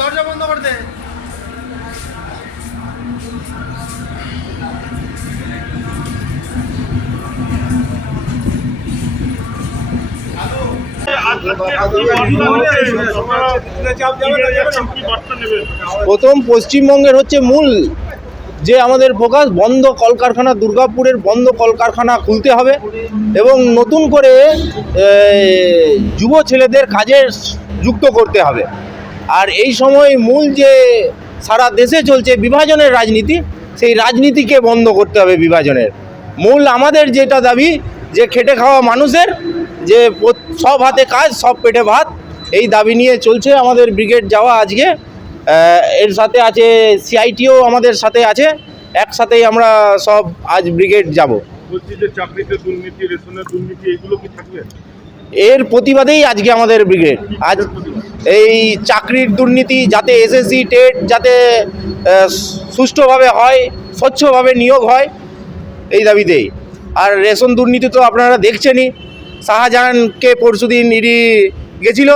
দরজা বন্ধ করে দে। প্রথম পশ্চিমবঙ্গের হচ্ছে মূল যে আমাদের ফোকাস বন্ধ কলকারখানা, দুর্গাপুরের বন্ধ কলকারখানা খুলতে হবে এবং নতুন করে যুব ছেলেদের কাজে যুক্ত করতে হবে। আর এই সময় মূল যে সারা দেশে চলছে বিভাজনের রাজনীতি, সেই রাজনীতিকে বন্ধ করতে হবে। বিভাজনের মূল আমাদের যেটা দাবি যে খেটে খাওয়া মানুষের যে সব হাতে কাজ সব পেটে ভাত, এই দাবি নিয়ে চলছে আমাদের ব্রিগেড যাওয়া আজকে। এর সাথে আছে সিআইটিও আমাদের সাথে আছে, একসাথেই আমরা সব আজ ব্রিগেড যাব। বলছি যে চাকরিতে দুর্নীতি, রেশনের দুর্নীতি, এগুলো কি থাকবে? এর প্রতিবাদেই আজকে আমাদের ব্রিগেড। আজ এই চাকরির দুর্নীতি যাতে এসএসসি টেট যাতে সুষ্ঠুভাবে হয়, স্বচ্ছভাবে নিয়োগ হয়, এই দাবিতেই। আর রেশন দুর্নীতি তো আপনারা দেখছেনই, শাহজাহানকে পরশুদিন ইডি গেছিল,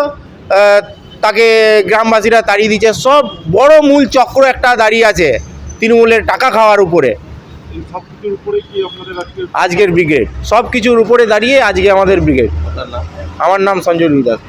তাকে গ্রামবাসীরা তাড়িয়ে দিচ্ছে। সব বড় মূল চক্র একটা দাঁড়িয়ে আছে তৃণমূলের টাকা খাওয়ার উপরে। আজকের ব্রিগেড সব কিছুর উপরে দাঁড়িয়ে আজকে আমাদের ব্রিগেড। আমার নাম সঞ্জয় দাস।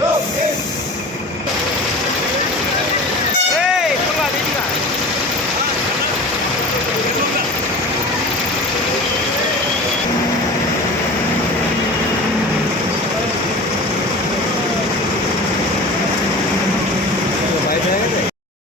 Go,